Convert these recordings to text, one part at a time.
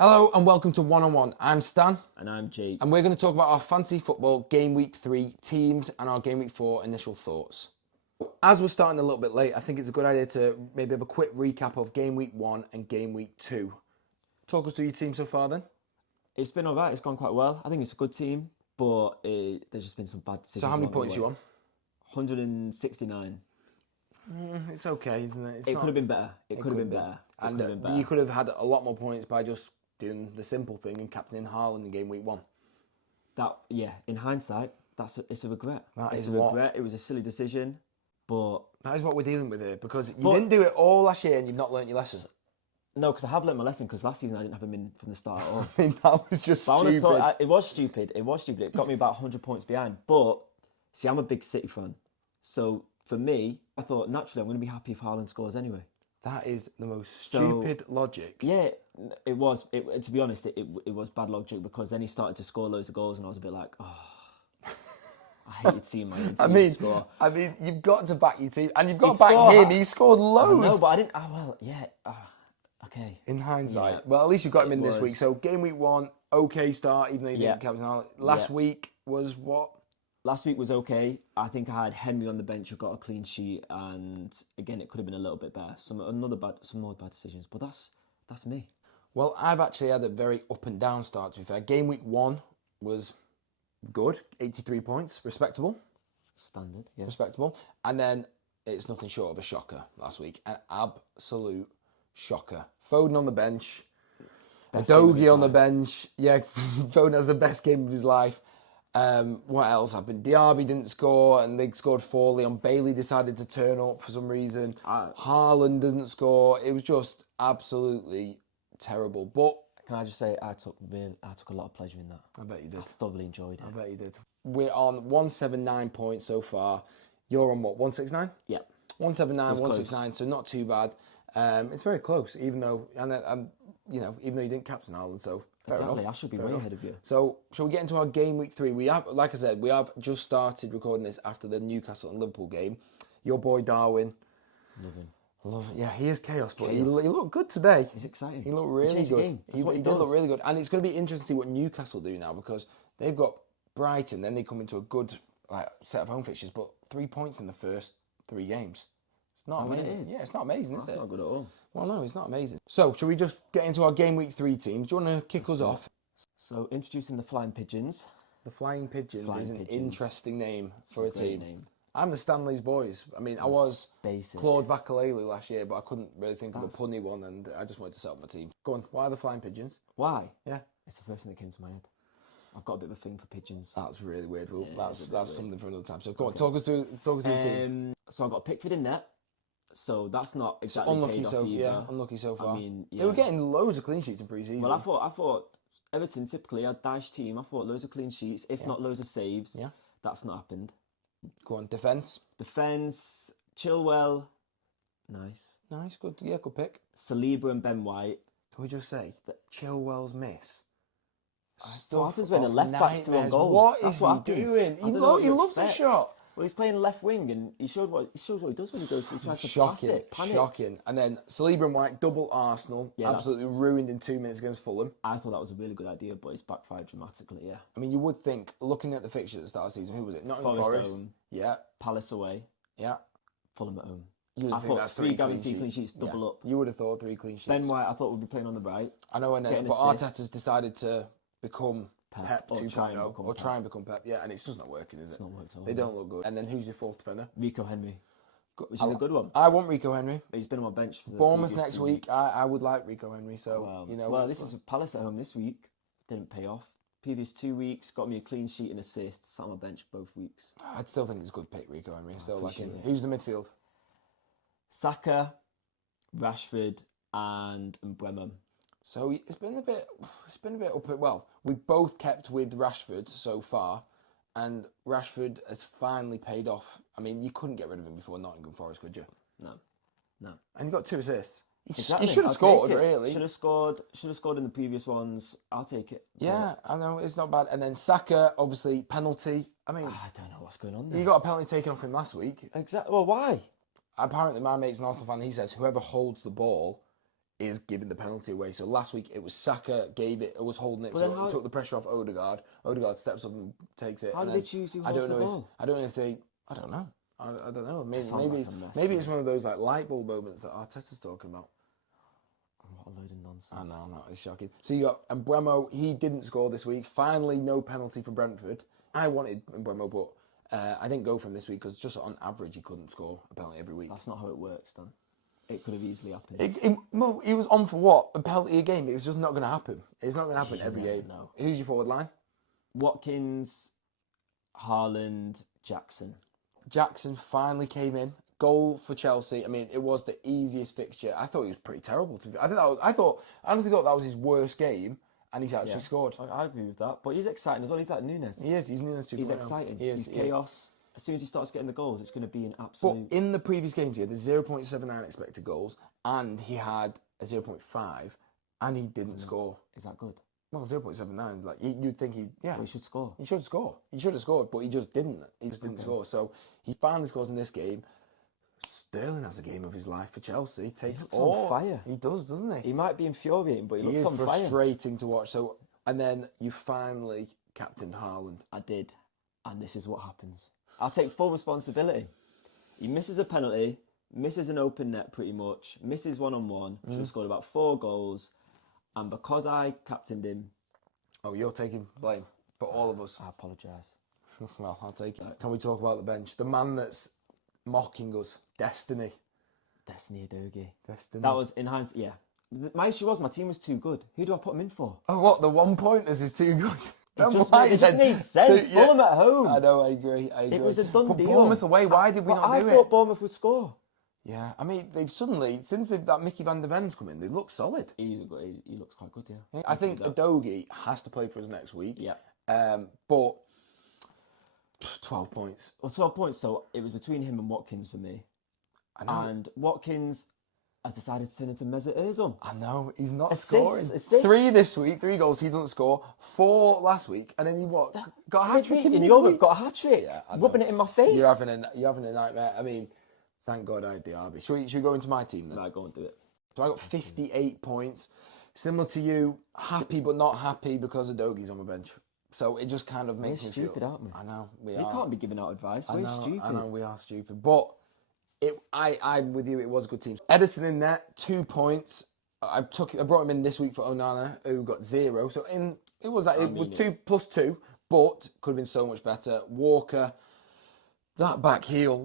Hello and welcome to One on One. I'm Stan. And I'm Jake. And we're going to talk about our fantasy football Game Week 3 teams and our Game Week 4 initial thoughts. As we're starting a little bit late, I think it's a good idea to maybe have a quick recap of Game Week 1 and Game Week 2. Talk us through your team so far then. It's been alright, it's gone quite well. I think it's a good team, but there's just been some bad decisions. So how many points you on? 169. It's okay, isn't it? It could have been better. It could have been better. And you could have had a lot more points by just doing the simple thing and captaining Halland in Game Week 1. In hindsight, it's a regret. It's a regret. It was a silly decision, but that is what we're dealing with here because you didn't do it all last year and you've not learnt your lesson. No, because I have learnt my lesson. Because last season I didn't have him in from the start at all. I mean, that was just stupid. It was stupid. It got me about 100 points behind. But see, I'm a big City fan, so for me, I thought naturally I'm going to be happy if Halland scores anyway. That is the most stupid logic. Yeah, it was. To be honest, it was bad logic because then he started to score loads of goals, and I was a bit like, oh, I hated seeing my own team score. I mean, you've got to back your team, and you've got to back him. He scored loads. No, but I didn't. Okay. In hindsight, well, at least you've got him in this week. So Game Week 1, okay start, even though you didn't captain Halland. Last week was what? Last week was okay. I think I had Henry on the bench who got a clean sheet, and again, it could have been a little bit better. Some more bad decisions, but that's me. Well, I've actually had a very up and down start, to be fair. Game Week 1 was good, 83 points, respectable. Standard, yeah. Respectable. And then it's nothing short of a shocker last week. An absolute shocker. Foden on the bench. Adogi on the bench. Yeah, Foden has the best game of his life. What else happened? Diaby didn't score and they scored 4. Leon Bailey decided to turn up for some reason. Halland didn't score. It was just absolutely terrible. But can I just say I took a lot of pleasure in that. I bet you did. I thoroughly enjoyed it. I bet you did. We're on 179 points so far. You're on what, 169? Yeah. 179, 169, so not too bad. It's very close, even though you didn't captain Halland, so fair enough. I should be way ahead of you. So, shall we get into our Game Week 3? We have, like I said, we have just started recording this after the Newcastle and Liverpool game. Your boy Darwin. Love him. Yeah, he is chaos, but he looked good today. He's exciting. He looked really good. He did look really good. And it's going to be interesting to see what Newcastle do now because they've got Brighton, then they come into a good set of home fixtures, but 3 points in the first 3 games. It's not amazing. Yeah, it's not amazing, is it? That's not good at all. Well, no, it's not amazing. So, shall we just get into our Game Week 3 teams? Do you want to kick us off? So, introducing the Flying Pigeons. The Flying Pigeons is an interesting name for a team. I'm the Stanley's boys. I mean, I was Claude Vakalele last year, but I couldn't really think of a punny one, and I just wanted to set up my team. Go on, why are the Flying Pigeons? Why? Yeah. It's the first thing that came to my head. I've got a bit of a thing for pigeons. That's really weird. Well, that's something for another time. So, go on, talk us through the team. So, I got Pickford in net. So that's not exactly unlucky paid off either. Yeah, unlucky so far. I mean, they were getting loads of clean sheets in pre-season. Well, I thought Everton typically a Daesh team. I thought loads of clean sheets, if not loads of saves. Yeah, that's not happened. Go on, defence, Chilwell, nice, good. Yeah, good pick. Saliba and Ben White. Can we just say that Chilwell's miss? What happens when a left back's through on goal? What is he doing? He loves a shot. Well, he's playing left wing, and he shows what he does when he goes. He tries to pass it. Panics. Shocking. And then Saliba and White, double Arsenal, absolutely ruined in 2 minutes against Fulham. I thought that was a really good idea, but it's backfired dramatically. Yeah. I mean, you would think, looking at the fixtures at the start of the season, who was it? Nottingham Forest. Home. Yeah. Palace away. Yeah. Fulham at home. I thought that's 3 guaranteed clean sheets, double up. You would have thought 3 clean sheets. Ben White, I thought would be playing on the right. I know, but Arteta's decided to become Pep 2.0 or try and become Pep. Yeah, and it's just not working, is it? It's not worked at all. They don't look good. And then who's your 4th defender? Rico Henry, which is a good one. I want Rico Henry. He's been on my bench for the Bournemouth next week. I would like Rico Henry. So Well, this is Palace at home this week. Didn't pay off. Previous 2 weeks, got me a clean sheet and assist. Sat on my bench both weeks. I'd still think it's a good pick, Rico Henry. I still like him. Who's the midfield? Saka, Rashford, and Bremer. So it's been a bit up. Well, we've both kept with Rashford so far, and Rashford has finally paid off. I mean, you couldn't get rid of him before Nottingham Forest, could you? No. And he got 2 assists. Exactly. He should have scored, really. Should have scored in the previous ones. I'll take it. Yeah, I know, it's not bad. And then Saka, obviously, penalty. I mean, I don't know what's going on there. You got a penalty taken off him last week. Exactly. Well, why? Apparently, my mate's an Arsenal fan. He says whoever holds the ball is giving the penalty away. So last week it was Saka was holding it, so it took the pressure off Odegaard. Odegaard steps up and takes it. How and do they choose who holds the ball? I don't know if they. I don't know. I don't know. Maybe like a mess, maybe it's one of those like light bulb moments that Arteta's talking about. What a load of nonsense. I know, it's shocking. So you got Mbeumo. He didn't score this week. Finally, no penalty for Brentford. I wanted Mbeumo, but I didn't go for him this week because just on average he couldn't score a penalty every week. That's not how it works, Dan. It could have easily happened. He was on for what? A penalty a game? It was just not going to happen. It's not going to happen every game. No. Who's your forward line? Watkins, Haaland, Jackson. Jackson finally came in. Goal for Chelsea. I mean, it was the easiest fixture. I thought he was pretty terrible. I honestly thought that was his worst game, and he's actually scored. I agree with that. But he's exciting as well. He's like Nunez. He is. He's Nunez 2.0. He's exciting. He's chaos. As soon as he starts getting the goals, it's going to be an But absolute... in the previous games, he had a 0.79 expected goals, and he had a 0.5, and he didn't score. Is that good? Well, 0.79, like you'd think Well, he should score. He should score. He should have scored, but he just didn't. He just didn't score. So he finally scores in this game. Sterling has a game of his life for Chelsea. He looks on fire. He does, doesn't he? He might be infuriating, but he looks on fire. He is frustrating to watch. So, and then you finally captained Halland. I did, and this is what happens. I'll take full responsibility. He misses a penalty, misses an open net pretty much, misses one-on-one, should have scored about 4 goals, and because I captained him... Oh, you're taking blame for all of us. I apologise. Well, I'll take it. Can we talk about the bench? The man that's mocking us, Destiny. Destiny Udogie. Destiny. That was, in hindsight, yeah. My issue was my team was too good. Who do I put him in for? Oh, what? The 1-pointers is too good? It just made sense. Fulham at home. I know, I agree. It was a done deal. Bournemouth away, why did we not do it? I thought Bournemouth would score. Yeah, I mean, they've suddenly, since that Mickey van der Ven's come in, they look solid. He looks quite good, yeah. I think Udogie has to play for us next week. Yeah. But 12 points. Well, 12 points, so it was between him and Watkins for me. I know. And Watkins has decided to turn into Mesut Ozil. I know, he's not Assists. scoring. 3 this week, 3 goals, he doesn't score. 4 last week, and then he got a hat-trick in the week. Got a hat-trick, rubbing it in my face. You're having a nightmare. I mean, thank God I had the RB. Should we go into my team then? Right, go and do it. So I got 58 points. Similar to you, happy but not happy because Udogie's on my bench. So it just kind of makes me feel... We're stupid, aren't we? I know, we are. You can't be giving out advice. We're stupid. I know, we are stupid. But I'm with you, it was a good team. Edison in net, 2 points. I brought him in this week for Onana, who got 0. So it was 2 plus 2, but could have been so much better. Walker, that back heel,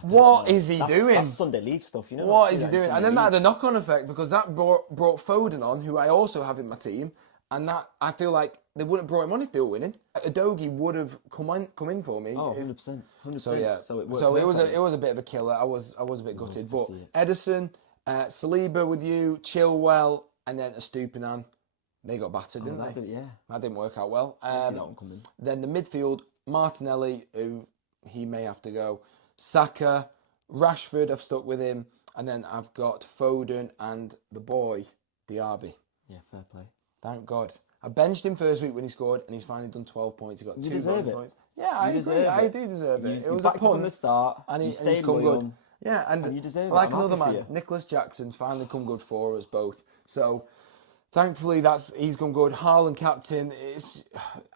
what is he doing? That's Sunday League stuff, you know. What is he doing? And then that had a knock-on effect because that brought Foden on, who I also have in my team, and that I feel like they wouldn't have brought him on if they were winning. Udogie would have come in for me. Oh, 100%. 100%. So yeah, so it was a bit of a killer. I was a bit gutted, but Edison, Saliba with you, Chilwell, and then Estupiñán, they got battered, didn't they? Yeah, that didn't work out well. I see that one coming. Then the midfield, Martinelli, who he may have to go. Saka, Rashford, I've stuck with him, and then I've got Foden and the boy, Diaby. Yeah, fair play. Thank God. I benched him first week when he scored, and he's finally done 12 points. He got 2 points. Yeah, I agree. I do deserve it. It was a punt from the start, and he's come good. Yeah, and you deserve like it. another man, Nicholas Jackson's finally come good for us both. So thankfully, he's come good. Haaland captain. It's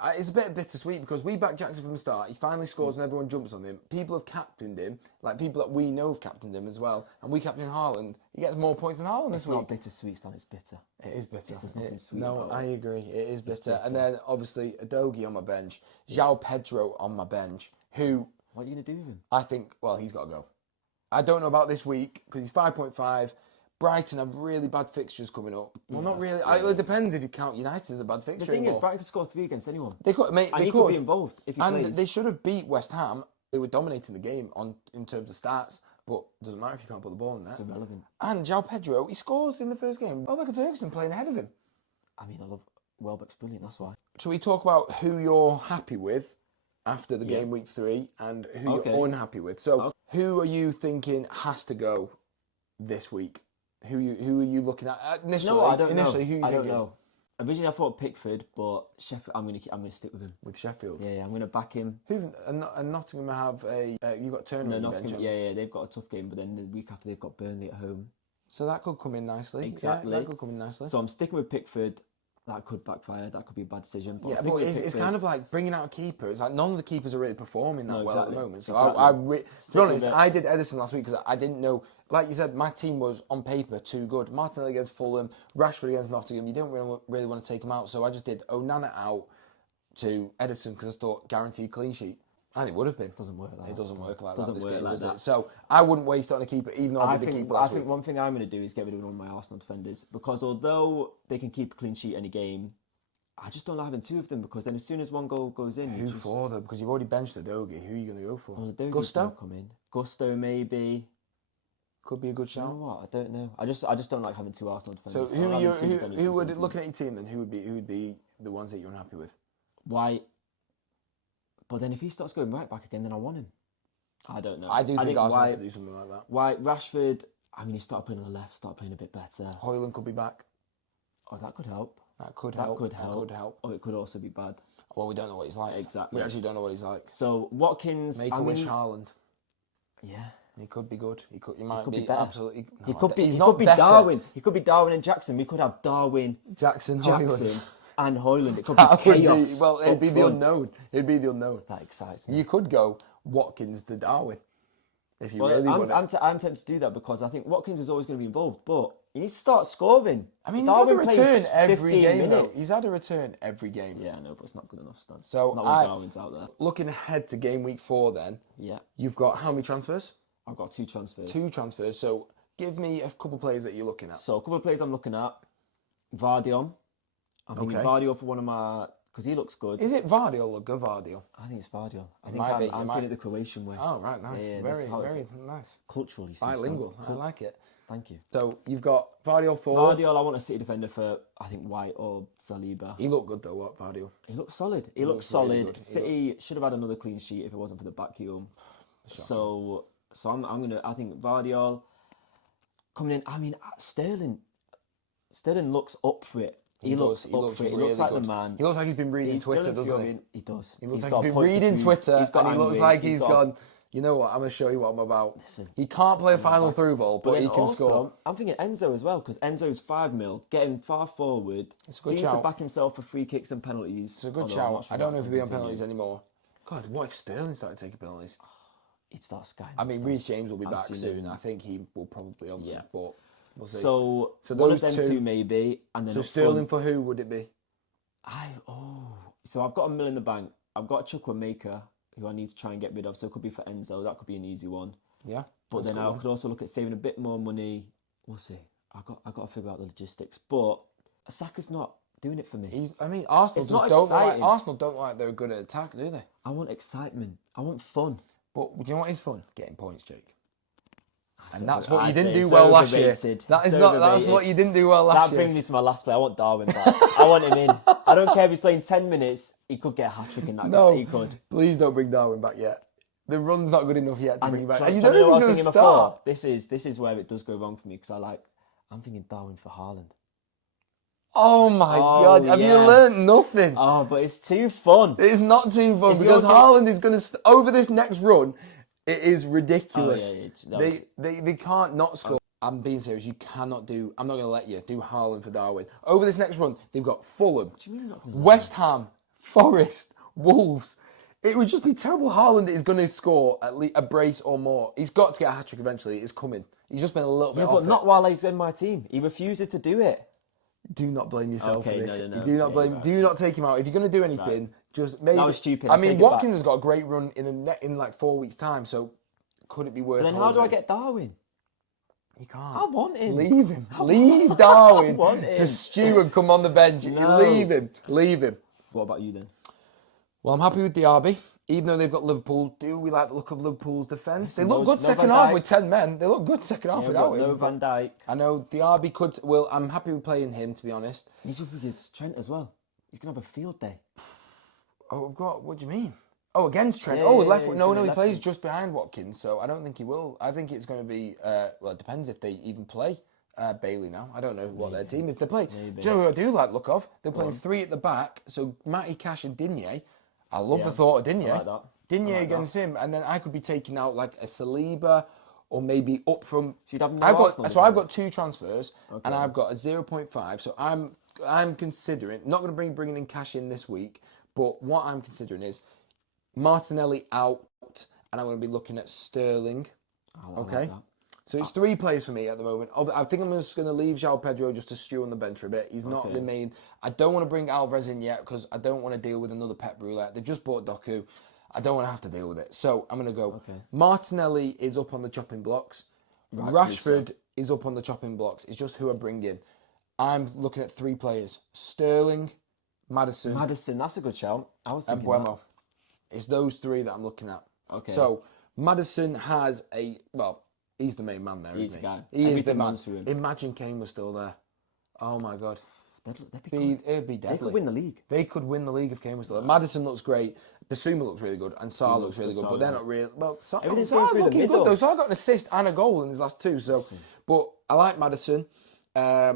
a bit bittersweet because we backed Jackson from the start. He finally scores and everyone jumps on him. People have captained him, like people that we know have captained him as well. And we captained Haaland. He gets more points than Haaland this week. It's not bittersweet, Stan. It's bitter. It is bitter. There's nothing sweet. No, I agree. It is bitter. And then obviously Udogie on my bench, João Pedro on my bench. Who? What are you gonna do with him? I think. Well, he's got to go. I don't know about this week because he's 5.5. Brighton have really bad fixtures coming up. Well, not really. It depends if you count United as a bad fixture. The thing is, Brighton could score 3 against anyone. They could, mate. And he could be involved if he plays. And they should have beat West Ham. They were dominating the game in terms of stats, but it doesn't matter if you can't put the ball in there. It's irrelevant. And João Pedro, he scores in the first game. Welbeck and Ferguson playing ahead of him. I mean, I love Welbeck's brilliant. That's why. Shall we talk about who you're happy with after the game week 3 and who you're unhappy with? So, who are you thinking has to go this week? Who are you looking at initially? No, I don't know. Who you I thinking? don't know. Originally, I thought Pickford, but Sheffield. I'm gonna stick with him. With Sheffield. Yeah, I'm gonna back him. And Nottingham have you got Turner. No, on the Nottingham. bench, Yeah, they've got a tough game, but then the week after they've got Burnley at home. So that could come in nicely. Exactly. Yeah, that could come in nicely. So I'm sticking with Pickford. That could backfire. That could be a bad decision. Yeah, but it's kind of like bringing out a keeper. It's like none of the keepers are really performing that well at the moment. So Exactly. to be honest, I did Edison last week because I didn't know. Like you said, my team was on paper too good. Martinelli against Fulham, Rashford against Nottingham. You don't really want to take them out. So I just did Onana out to Edison because I thought guaranteed clean sheet. And it would have been. Doesn't work like that. It doesn't work like Doesn't that. work like that. So I wouldn't waste it on a keeper, even though I did the keeper last week. I think one thing I'm going to do is get rid of one of my Arsenal defenders because although they can keep a clean sheet any game, I just don't like having two of them because then as soon as one goal goes in... Who for them? Because you've already benched the Dogie. Who are you going to go for? Well, Gusto? Come in. Gusto maybe. Could be a good shout. You know what? I don't know. I just don't like having two Arsenal defenders. So who would, looking at your team then, who would be the ones that you're unhappy with? White. But then if he starts going right back again, then I want him. I don't know. I think Arsenal White, have to do something like that. White, Rashford, I mean, he started playing on the left, started playing a bit better. Hoyland could be back. Oh, that could help. That could help. Or it could also be bad. Well, we don't know what he's like. Exactly. We actually don't know what he's like. So, Watkins... Make a wish Halland. Yeah. He could be good. He might be be better. absolutely... No, he could be better. Darwin. He could be Darwin and Jackson. We could have Darwin, Jackson and Hoyland. It could be chaos. It'd be the unknown. It'd be the unknown. That excites me. You could go Watkins to Darwin if you really want it. I'm tempted to do that because I think Watkins is always going to be involved, but he needs to start scoring. I mean, Darwin he's had a return every game. Minutes. He's had a return every game. Yeah, I know, but it's not good enough, Stan. So not when Darwin's out there. Looking ahead to game week 4 then, you've got how many transfers? I've got 2 transfers. 2 transfers. So give me a couple of players that you're looking at. So a couple of players I'm looking at. Vardiol. I'm thinking Vardiol for one of my... Because he looks good. Is it Vardiol or Gavardiol? I think it's Vardiol. I think I'm saying it the Croatian way. Oh, right, nice. Yeah, very nice. Culturally. Bilingual. I like it. Thank you. So you've got Vardiol for... Vardiol, I want a City defender for, I think, White or Saliba. He looked good though, what, Vardiol? He looks solid. He looks solid. Really City should have had another clean sheet if it wasn't for the back heel. So I'm gonna. I think Vardiol coming in. I mean, Sterling looks up for it. He looks up for it. He looks like the man. He looks like he's been reading Twitter, doesn't he? He does. He looks like he's been reading Twitter, and he looks like he's gone. You know what? I'm going to show you what I'm about. Listen, he can't play a final through ball, but he can score. I'm thinking Enzo as well, because Enzo's 5 mil, getting far forward. It's a good shout. Seems to back himself for free kicks and penalties. It's a good shout. I don't know if he'll be on penalties anymore. God, what if Sterling started taking penalties? He'd start skying. I mean, Reece James will be back soon. I think he will probably on them, but we'll see. So one of them two maybe, and then so Sterling for who would it be? So I've got £1 million in the bank. I've got a Chukwuemeka who I need to try and get rid of. So it could be for Enzo. That could be an easy one. Yeah. But then I could also look at saving a bit more money. We'll see. I got to figure out the logistics. But Saka's not doing it for me. Arsenal don't like they're good at attack, do they? I want excitement. I want fun. But you know what is fun? Getting points, Jake. And that's what you didn't do well last year. That's what you didn't do well last year. That brings me to my last play. I want Darwin back. I want him in. I don't care if he's playing 10 minutes. He could get a hat-trick in that game. He could. Please don't bring Darwin back yet. The run's not good enough yet to bring him back. And you don't know who's going to start. This is where it does go wrong for me because I'm thinking Darwin for Halland. Oh my God! Have you learnt nothing? Oh, but it's too fun. It's not too fun because Halland is going to over this next run. It is ridiculous. They can't not score. I'm being serious. You cannot do... I'm not going to let you do Halland for Darwin. Over this next run, they've got Fulham, West Ham, Forest, Wolves. It would just be terrible. Halland is going to score at least a brace or more. He's got to get a hat-trick eventually. It's coming. He's just been a little bit off but not while he's in my team. He refuses to do it. Do not blame yourself for this. No. Do not blame. Do not take him out. If you're going to do anything, just maybe... That was stupid. I mean, Watkins has got a great run in like 4 weeks' time, so could it be worth it? Then how do I get Darwin? You can't. I want him. Leave him. Leave Darwin to stew and come on the bench. No. Leave him. What about you then? Well, I'm happy with Diaby. Even though they've got Liverpool, do we like the look of Liverpool's defence? They look good second half with 10 men. They look good second half without him. No Van Dijk. I know Diaby could... Well, I'm happy with playing him, to be honest. He's up against Trent as well. He's going to have a field day. Oh, what do you mean? Oh, against Trent. He plays just behind Watkins, so I don't think he will. I think it's going to be... well, it depends if they even play Bailey now. I don't know what their team is. They play... Do you know who I do like the look of? They're playing 3 at the back, so Matty, Cash and Digne. I love the thought of Digne. I like that. Digne against him, and then I could be taking out like a Saliba or maybe up from. So you'd have no Arsenal I've got 2 transfers, Okay. and I've got a 0.5. So I'm considering not going to bringing in cash in this week, but what I'm considering is Martinelli out, and I'm going to be looking at Sterling. I Okay. like that. So it's 3 players for me at the moment. I think I'm just going to leave João Pedro just to stew on the bench for a bit. He's not the main. I don't want to bring Alvarez in yet because I don't want to deal with another Pep Roulette. They've just bought Doku. I don't want to have to deal with it. So I'm going to go. Okay. Martinelli is up on the chopping blocks. Rashford is up on the chopping blocks. It's just who I bring in. I'm looking at 3 players. Sterling, Maddison, That's a good shout. I was and thinking Buemo. It's those 3 that I'm looking at. Okay. So Maddison has he's the main man there, He's isn't the guy. he? He is the Everything man. runs through him. Imagine Kane was still there. Oh my God. They'd be good. It'd be deadly. They could win the league. They could win the league if Kane was still there. Maddison looks great. Basuma looks really good. And Sarr looks really good. But they're not really... Well, Everything's Sarr going through the looking middle. good, though. Sarr got an assist and a goal in his last 2. So, but I like Maddison. I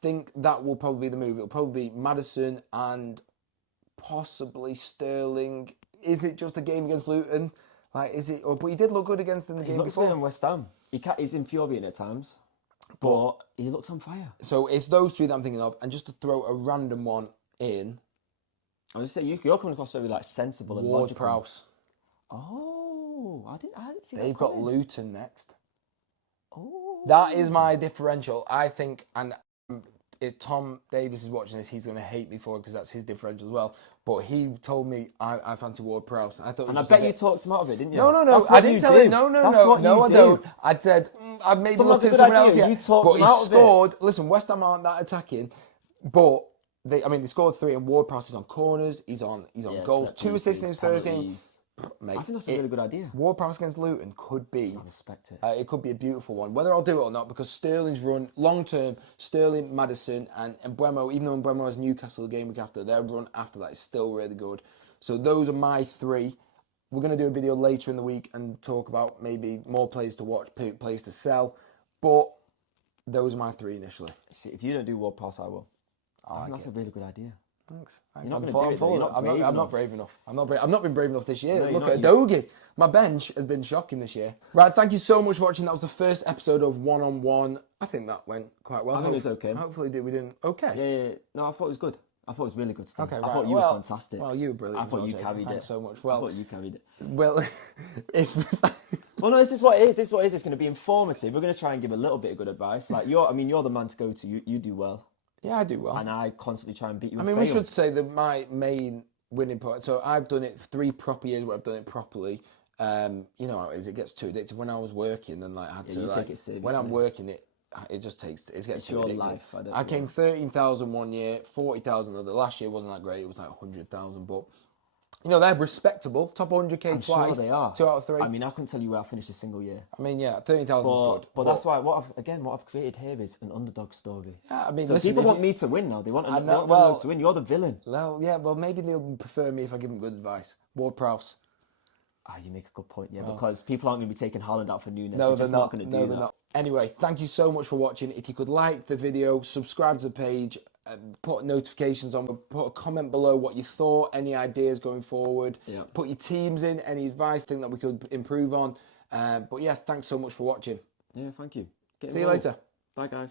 think that will probably be the move. It'll probably be Maddison and possibly Sterling. Is it just a game against Luton? Like, is it? But he did look good against them in the game He's before. in West Ham. He's infuriating at times. But he looks on fire. So it's those 3 that I'm thinking of. And just to throw a random one in... I was just saying, you're coming across very sensible and logical. Ward-Prowse. Oh, I didn't see that. They've got Luton next. Oh. That is my differential. I think, and if Tom Davis is watching this, he's going to hate me for it because that's his differential as well. But he told me I fancy Ward-Prowse. I thought, and I bet you talked him out of it, didn't you? No. I didn't tell him. No. I don't. I said I maybe looked at someone else. You talked but him he out of scored. Listen, West Ham aren't that attacking, but. They scored 3 and Ward-Prowse is on corners. He's on goals. 2 assists in his first game. Mate, I think that's a really good idea. Ward-Prowse against Luton could be. I respect it. It could be a beautiful one. Whether I'll do it or not, because Sterling's run long term. Sterling, Maddison, and Buemo. Even though Buemo has Newcastle the game week after, their run after that is still really good. So those are my 3. We're going to do a video later in the week and talk about maybe more players to watch, players to sell. But those are my 3 initially. See, if you don't do Ward-Prowse, I will. I think that's a really good idea. Thanks. You're not going to do it, though. You're not brave enough. I'm not been brave enough this year. No, Look you're at not. Dogie. My bench has been shocking this year. Right, thank you so much for watching. That was the first episode of One on One. I think that went quite well. I think it was okay. Hopefully we didn't. Okay. Yeah. No, I thought it was good. I thought it was really good stuff. Okay, I right. thought you were fantastic. Well, you were brilliant. I thought you carried it. Thanks so much. I thought you carried it. Well, if Well, no, this is what it is. It's going to be informative. We're going to try and give a little bit of good advice. Like you're the man to go to. You do well. Yeah, I do well. And I constantly try and beat you. I mean, we should say that my main winning point. So I've done it 3 proper years where I've done it properly. You know how it is. It gets too addictive. When I was working, and I had to. You take it seriously. When I'm working, it just takes. It gets too your addictive. life. I came 13,000 one year, 40,000 other. Last year wasn't that great. It was like 100,000, but. They're respectable. Top 100k I'm twice. Sure they are. 2 out of 3. I mean, I couldn't tell you where I finished a single year. I mean, yeah, 13,000 is good. But that's why what I've created here is an underdog story. Yeah, I mean, So listen, people want me to win now. They want an know, underdog to win. You're the villain. Well, yeah, well, maybe they'll prefer me if I give them good advice. Ward-Prowse. You make a good point, yeah, because people aren't going to be taking Halland out for Nunez. No, they're not going to do that. They're not. Anyway, thank you so much for watching. If you could like the video, subscribe to the page, put notifications on, put a comment below what you thought, any ideas going forward. Yeah. Put your teams in, any advice, thing that we could improve on. But yeah, thanks so much for watching. Yeah, thank you. See you later. Bye, guys.